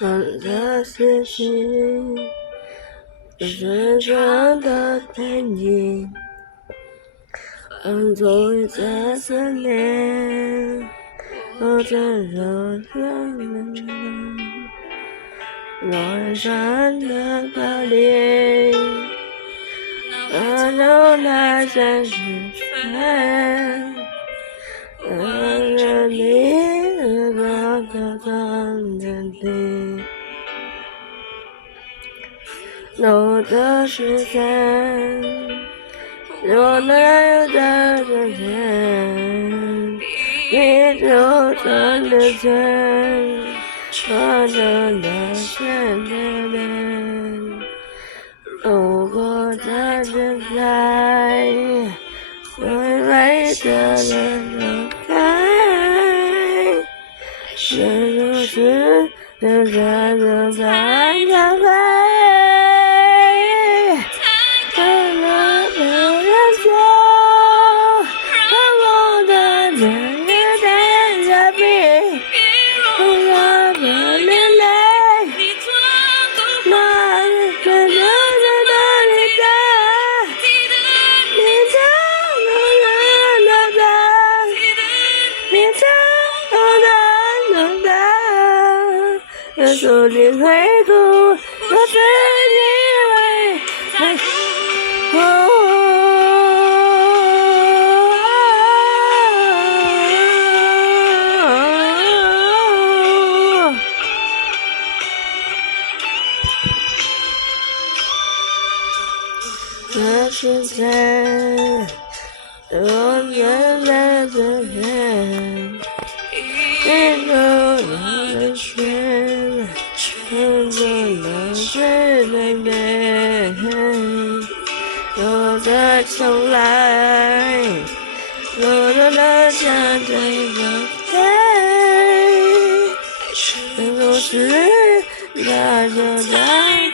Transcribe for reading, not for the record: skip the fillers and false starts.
我的思绪是这的背影，终于在思念，我在热恋，落山的高岭，那就来在是非，让你的歌声坚定。我的世界，我能有的世界，你就真的真，我真的真的，如果在现在，微微的人开，是不是就在就在咖啡？注定会哭，我自以为还这世界，我眼泪的眼，一个人的血。真的是妹妹，我再重来，我的家这个黑，都是那就在。